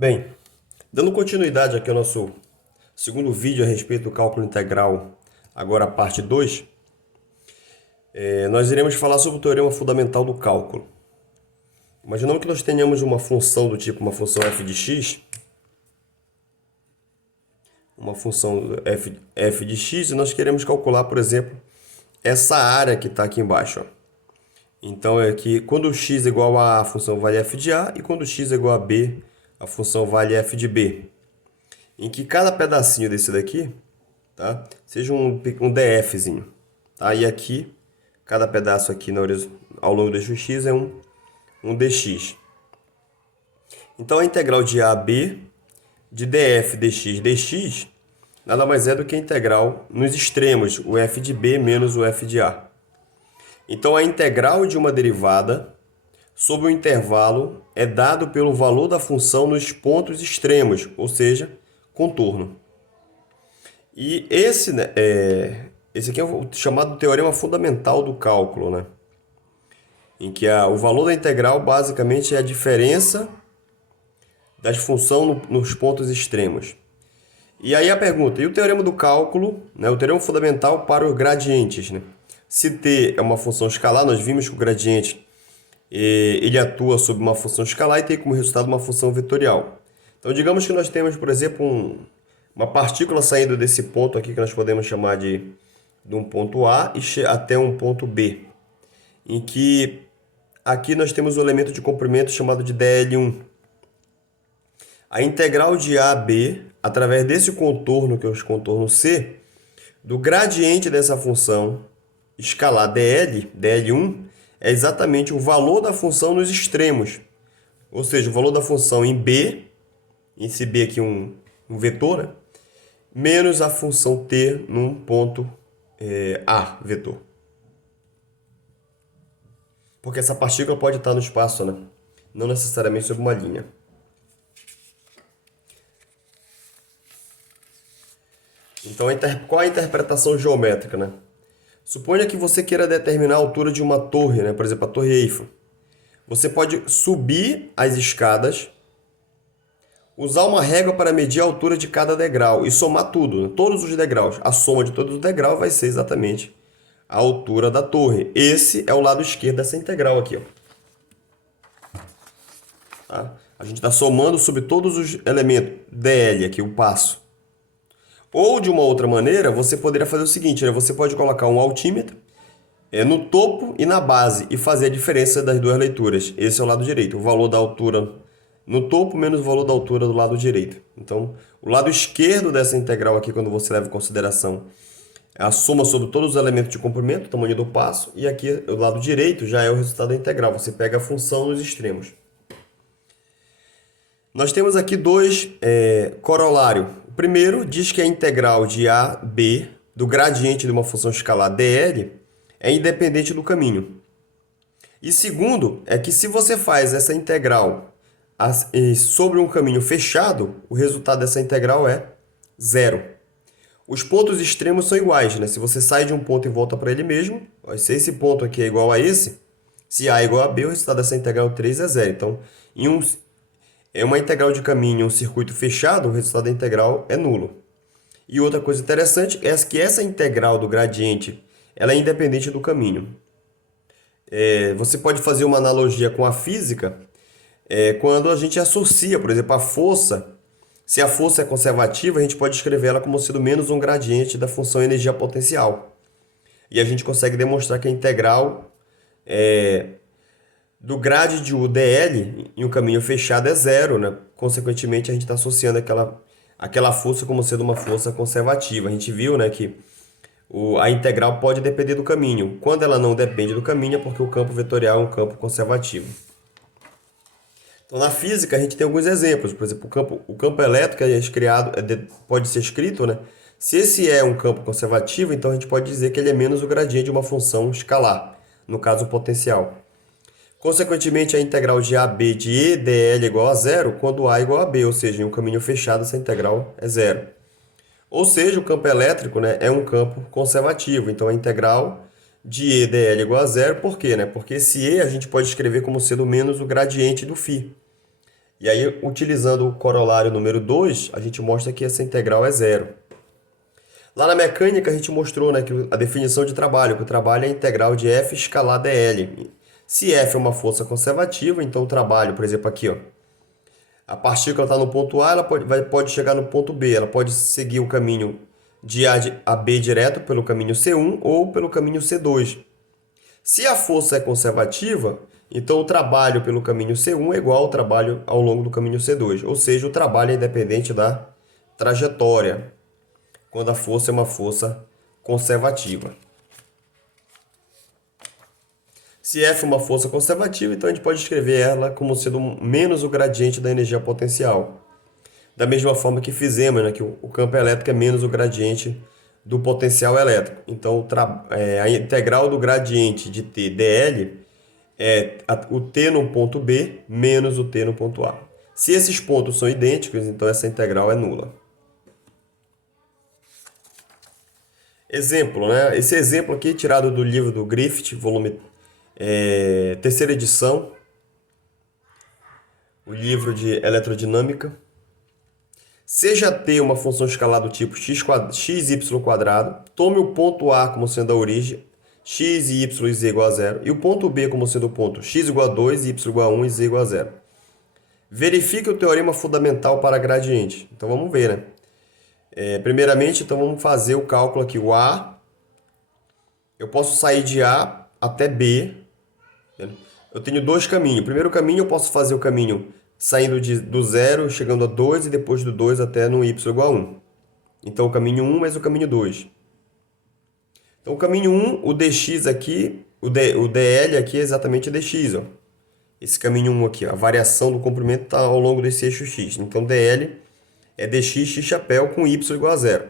Bem, dando continuidade aqui ao nosso segundo vídeo a respeito do cálculo integral, agora a parte 2, nós iremos falar sobre o teorema fundamental do cálculo. Imaginamos que nós tenhamos uma função do tipo uma função f de x, uma função f de x, e nós queremos calcular, por exemplo, essa área que está aqui embaixo. Ó. Então, é que quando x é igual a A, a função vale f de A, e quando x é igual a B, a função vale f de B. Em que cada pedacinho desse daqui, tá, seja um dfzinho. Tá? E aqui, cada pedaço aqui ao longo do eixo x é um dx. Então, a integral de A a B de df dx dx nada mais é do que a integral nos extremos, o f de B menos o f de A. Então, a integral de uma derivada sobre o intervalo é dado pelo valor da função nos pontos extremos, ou seja, contorno. E esse aqui é o chamado teorema fundamental do cálculo, né? Em que o valor da integral basicamente é a diferença das funções nos pontos extremos. E aí a pergunta, e o teorema do cálculo, né, o teorema fundamental para os gradientes, né? Se t é uma função escalar, nós vimos que o gradiente ele atua sobre uma função escalar e tem como resultado uma função vetorial. Então, digamos que nós temos, por exemplo, uma partícula saindo desse ponto aqui, que nós podemos chamar de um ponto A até um ponto B, em que aqui nós temos o elemento de comprimento chamado de dl1. A integral de A a B, através desse contorno, que é o contorno C, do gradiente dessa função escalar dl1, é exatamente o valor da função nos extremos. Ou seja, o valor da função em B, esse B aqui um vetor, né? Menos a função t num ponto A, vetor. Porque essa partícula pode estar no espaço, né? Não necessariamente sobre uma linha. Então, qual a interpretação geométrica, né? Suponha que você queira determinar a altura de uma torre, né? Por exemplo, a Torre Eiffel. Você pode subir as escadas, usar uma régua para medir a altura de cada degrau e somar tudo, né? Todos os degraus. A soma de todos os degraus vai ser exatamente a altura da torre. Esse é o lado esquerdo dessa integral aqui. Ó. Tá? A gente está somando sobre todos os elementos. dl aqui, o passo. Ou, de uma outra maneira, você poderia fazer o seguinte, né? Você pode colocar um altímetro no topo e na base e fazer a diferença das duas leituras. Esse é o lado direito, o valor da altura no topo menos o valor da altura do lado direito. Então, o lado esquerdo dessa integral aqui, quando você leva em consideração a soma sobre todos os elementos de comprimento, o tamanho do passo, e aqui o lado direito já é o resultado da integral. Você pega a função nos extremos. Nós temos aqui dois corolários. O primeiro diz que a integral de A, B, do gradiente de uma função escalar dl, é independente do caminho. E segundo, é que se você faz essa integral sobre um caminho fechado, o resultado dessa integral é zero. Os pontos extremos são iguais, né? Se você sai de um ponto e volta para ele mesmo, se esse ponto aqui é igual a esse, se A é igual a B, o resultado dessa integral 3 é zero. Então, é uma integral de caminho em um circuito fechado, o resultado da integral é nulo. E outra coisa interessante é que essa integral do gradiente ela é independente do caminho. Você pode fazer uma analogia com a física quando a gente associa, por exemplo, a força. Se a força é conservativa, a gente pode escrever ela como sendo menos um gradiente da função energia potencial. E a gente consegue demonstrar que a integral do grade de UDL em um caminho fechado é zero, né? Consequentemente, a gente está associando aquela força como sendo uma força conservativa. A gente viu, né, que a integral pode depender do caminho. Quando ela não depende do caminho, é porque o campo vetorial é um campo conservativo. Então, na física, a gente tem alguns exemplos. Por exemplo, o campo elétrico pode ser escrito, né? Se esse é um campo conservativo, então a gente pode dizer que ele é menos o gradiente de uma função escalar, no caso, o potencial. Consequentemente, a integral de AB de E dl igual a zero quando A é igual a B, ou seja, em um caminho fechado, essa integral é zero. Ou seja, o campo elétrico, né, é um campo conservativo. Então, a integral de E dl igual a zero, por quê? Né? Porque esse E a gente pode escrever como sendo menos o gradiente do φ. E aí, utilizando o corolário número 2, a gente mostra que essa integral é zero. Lá na mecânica, a gente mostrou, né, que a definição de trabalho, que o trabalho é a integral de F escalar dl. Se F é uma força conservativa, então o trabalho, por exemplo, aqui, ó, a partícula está no ponto A, ela pode chegar no ponto B. Ela pode seguir o caminho de A a B direto pelo caminho C1 ou pelo caminho C2. Se a força é conservativa, então o trabalho pelo caminho C1 é igual ao trabalho ao longo do caminho C2. Ou seja, o trabalho é independente da trajetória, quando a força é uma força conservativa. Se F é uma força conservativa, então a gente pode escrever ela como sendo menos o gradiente da energia potencial. Da mesma forma que fizemos, né, que o campo elétrico é menos o gradiente do potencial elétrico. Então, a integral do gradiente de T dl é o T no ponto B menos o T no ponto A. Se esses pontos são idênticos, então essa integral é nula. Exemplo, né? Esse exemplo aqui é tirado do livro do Griffith, volume terceira edição, o livro de eletrodinâmica. Seja T uma função escalar do tipo xy quadrado, tome o ponto A como sendo a origem, x e y e z igual a zero, e o ponto B como sendo o ponto x igual a 2, y igual a 1 e z igual a zero. Verifique o teorema fundamental para gradiente. Então vamos ver, né? Primeiramente, então vamos fazer o cálculo aqui. O A, eu posso sair de A até B. Eu tenho dois caminhos. O primeiro caminho eu posso fazer o caminho saindo do zero, chegando a 2 e depois do 2 até no y igual a 1. Então o caminho 1 mais o caminho 2. Então o caminho 1, o dx aqui, o dl aqui é exatamente dx, ó. Esse caminho 1 aqui, ó, a variação do comprimento está ao longo desse eixo x. Então dl é dx x chapéu com y igual a zero.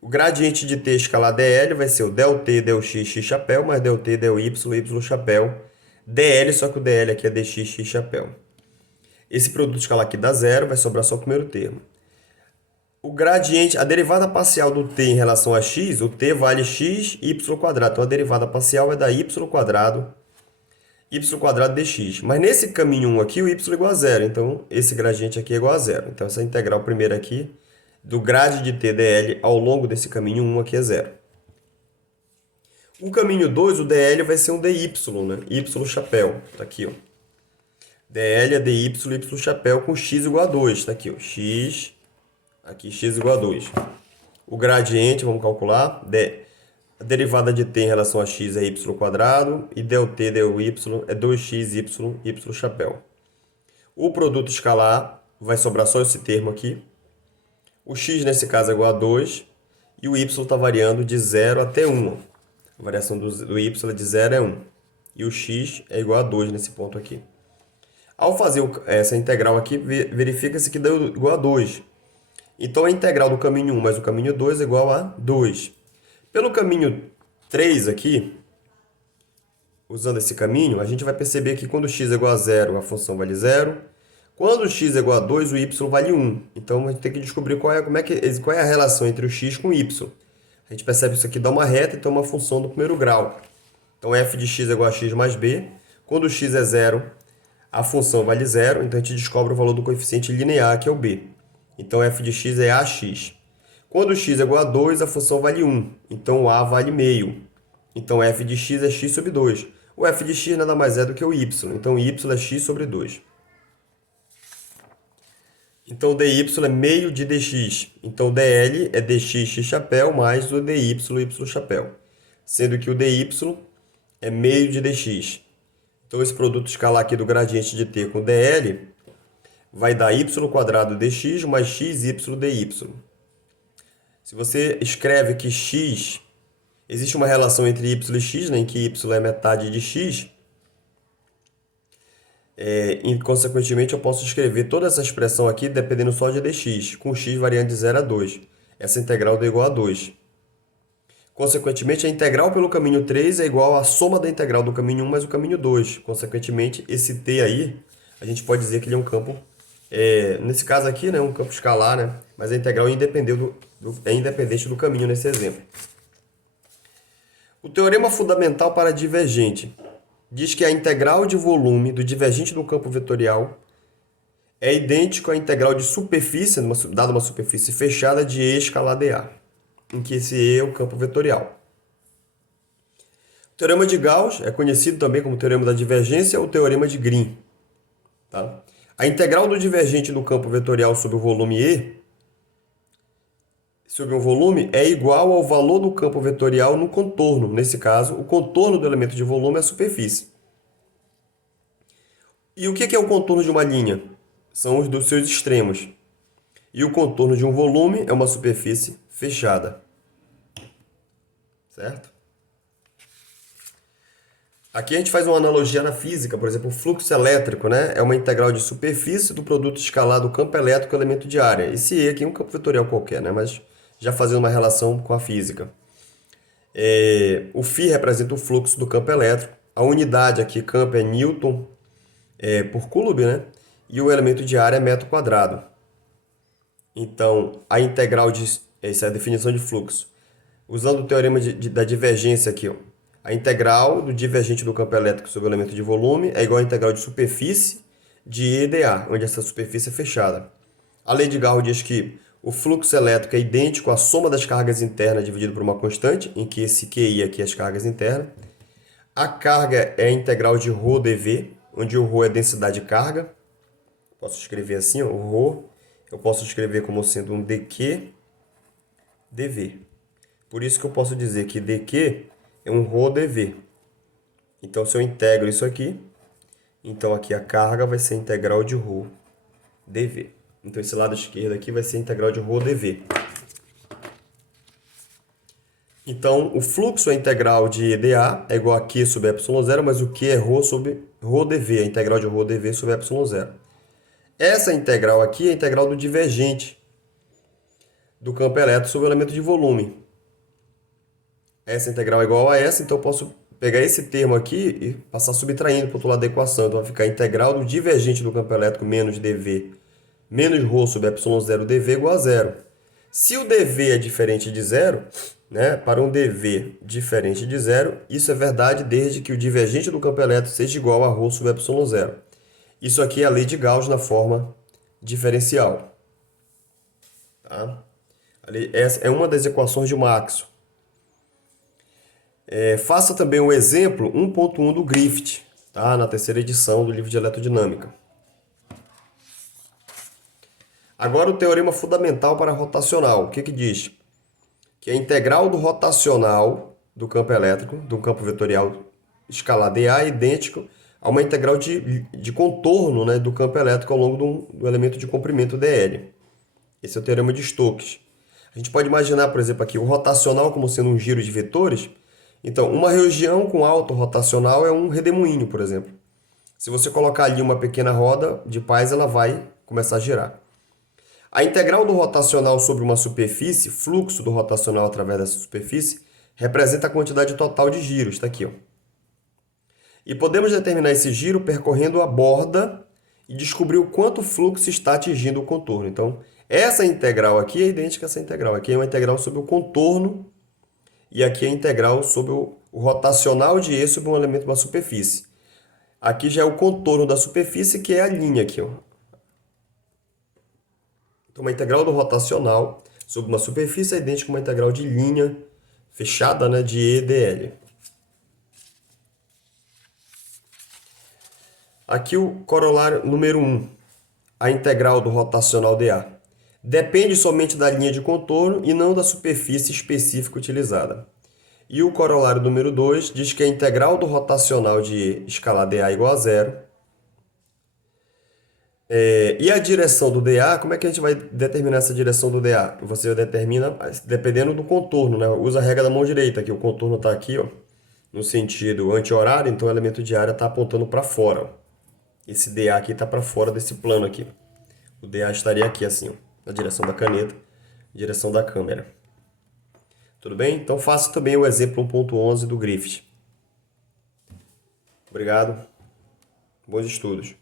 O gradiente de t escalar dl vai ser o del t del x x chapéu mais del t del y y chapéu dl, só que o dl aqui é dx x chapéu. Esse produto escalar aqui dá zero, vai sobrar só o primeiro termo. O gradiente, a derivada parcial do t em relação a x, o t vale x y quadrado. Então a derivada parcial é da y quadrado dx. Mas nesse caminho 1 aqui, o y é igual a zero. Então esse gradiente aqui é igual a zero. Então essa integral primeira aqui, do grade de t dl ao longo desse caminho 1 aqui é zero. O caminho 2, o dl vai ser um dy, né? Y chapéu. Tá aqui, ó. dl é dy, y chapéu com x igual a 2. Tá aqui, ó. Aqui, x igual a 2. O gradiente, vamos calcular. A derivada de t em relação a x é y quadrado. E del t del y é 2x, y chapéu. O produto escalar vai sobrar só esse termo aqui. O x, nesse caso, é igual a 2. E o y está variando de 0 até 1. A variação do y é de 0 a 1. E o x é igual a 2 nesse ponto aqui. Ao fazer essa integral aqui, verifica-se que deu igual a 2. Então, a integral do caminho 1 mais o caminho 2 é igual a 2. Pelo caminho 3 aqui, usando esse caminho, a gente vai perceber que quando x é igual a 0, a função vale 0. Quando x é igual a 2, o y vale 1. Então, a gente tem que descobrir qual é a relação entre o x com o y. A gente percebe isso aqui dá uma reta, então é uma função do primeiro grau. Então, f de x é igual a x mais b. Quando x é 0, a função vale 0, então a gente descobre o valor do coeficiente linear, que é o b. Então, f de x é ax. Quando x é igual a 2, a função vale 1. Então, o a vale meio. Então, f de x é x sobre 2. O f de x nada mais é do que o y. Então, y é x sobre 2. Então, o dy é meio de dx. Então, dl é dx x chapéu mais o dy y chapéu. Sendo que o dy é meio de dx. Então, esse produto escalar aqui do gradiente de t com dl vai dar y quadrado dx mais xy dy. Se você escreve que x, existe uma relação entre y e x, né, em que y é metade de x, e, consequentemente, eu posso escrever toda essa expressão aqui dependendo só de dx, com x variando de 0 a 2. Essa integral dá igual a 2. Consequentemente, a integral pelo caminho 3 é igual à soma da integral do caminho 1 mais o caminho 2. Consequentemente, esse t aí, a gente pode dizer que ele é um campo, nesse caso aqui, né, um campo escalar, né, mas a integral é independente do caminho nesse exemplo. O teorema fundamental para divergente diz que a integral de volume do divergente do campo vetorial é idêntico à integral de superfície, dada uma superfície fechada, de E escalar dA, em que esse E é o campo vetorial. O teorema de Gauss é conhecido também como teorema da divergência ou teorema de Green. Tá? A integral do divergente no campo vetorial sobre o volume E, sobre um volume, é igual ao valor do campo vetorial no contorno. Nesse caso, o contorno do elemento de volume é a superfície. E o que é o contorno de uma linha? São os dos seus extremos. E o contorno de um volume é uma superfície fechada. Certo? Aqui a gente faz uma analogia na física, por exemplo, o fluxo elétrico, né? É uma integral de superfície do produto escalar do campo elétrico com elemento de área. Esse E aqui é um campo vetorial qualquer, né? Mas já fazendo uma relação com a física. O φ representa o fluxo do campo elétrico. A unidade aqui, campo, é Newton por Coulomb, né? E o elemento de área é metro quadrado. Então, a integral essa é a definição de fluxo. Usando o teorema da divergência aqui, ó. A integral do divergente do campo elétrico sobre o elemento de volume é igual à integral de superfície de E dA, onde essa superfície é fechada. A lei de Gauss diz que o fluxo elétrico é idêntico à soma das cargas internas dividido por uma constante, em que esse QI aqui é as cargas internas. A carga é a integral de ρ dV, onde o ρ é densidade de carga. Posso escrever assim, ó, o ρ, eu posso escrever como sendo um dq dV. Por isso que eu posso dizer que dq é um ρ dV. Então, se eu integro isso aqui, então aqui a carga vai ser a integral de ρ dV. Então, esse lado esquerdo aqui vai ser a integral de ρ dV. Então, o fluxo é integral de EdA é igual a Q sobre ε0, mas o Q é ρ sobre ρ dV, a integral de ρ dV sobre ε0. Essa integral aqui é a integral do divergente do campo elétrico sobre o elemento de volume. Essa integral é igual a essa, então eu posso pegar esse termo aqui e passar subtraindo para o outro lado da equação. Então vai ficar a integral do divergente do campo elétrico menos dV menos ρ sobre ε0 dV igual a zero. Se o dV é diferente de zero, né, para um dV diferente de zero, isso é verdade desde que o divergente do campo elétrico seja igual a ρ sobre ε0. Isso aqui é a lei de Gauss na forma diferencial. Tá? Essa é uma das equações de Maxwell. Faça também o exemplo 1.1 do Griffith, tá? Na terceira edição do livro de Eletrodinâmica. Agora o teorema fundamental para rotacional. O que diz? Que a integral do rotacional do campo elétrico, do campo vetorial escalar dA, é idêntico a uma integral de contorno, né, do campo elétrico ao longo do elemento de comprimento dL. Esse é o teorema de Stokes. A gente pode imaginar, por exemplo, aqui o rotacional como sendo um giro de vetores. Então, uma região com alto rotacional é um redemoinho, por exemplo. Se você colocar ali uma pequena roda de paz, ela vai começar a girar. A integral do rotacional sobre uma superfície, fluxo do rotacional através dessa superfície, representa a quantidade total de giros. Está aqui, ó. E podemos determinar esse giro percorrendo a borda e descobrir o quanto o fluxo está atingindo o contorno. Então, essa integral aqui é idêntica a essa integral. Aqui é uma integral sobre o contorno e aqui é a integral sobre o rotacional de E sobre um elemento de uma superfície. Aqui já é o contorno da superfície, que é a linha aqui, ó. Então, uma integral do rotacional sobre uma superfície é idêntica a uma integral de linha fechada, né, de E dl. Aqui o corolário número 1, a integral do rotacional dA. Depende somente da linha de contorno e não da superfície específica utilizada. E o corolário número 2 diz que a integral do rotacional de E escalar dA é igual a zero. E a direção do dA, como é que a gente vai determinar essa direção do dA? Você determina dependendo do contorno, né? Usa a regra da mão direita, que o contorno está aqui, ó, no sentido anti-horário, então o elemento de área está apontando para fora. Ó. Esse dA aqui está para fora desse plano aqui. O dA estaria aqui assim, ó, na direção da caneta, direção da câmera. Tudo bem? Então faça também o exemplo 1.11 do Griffith. Obrigado. Bons estudos.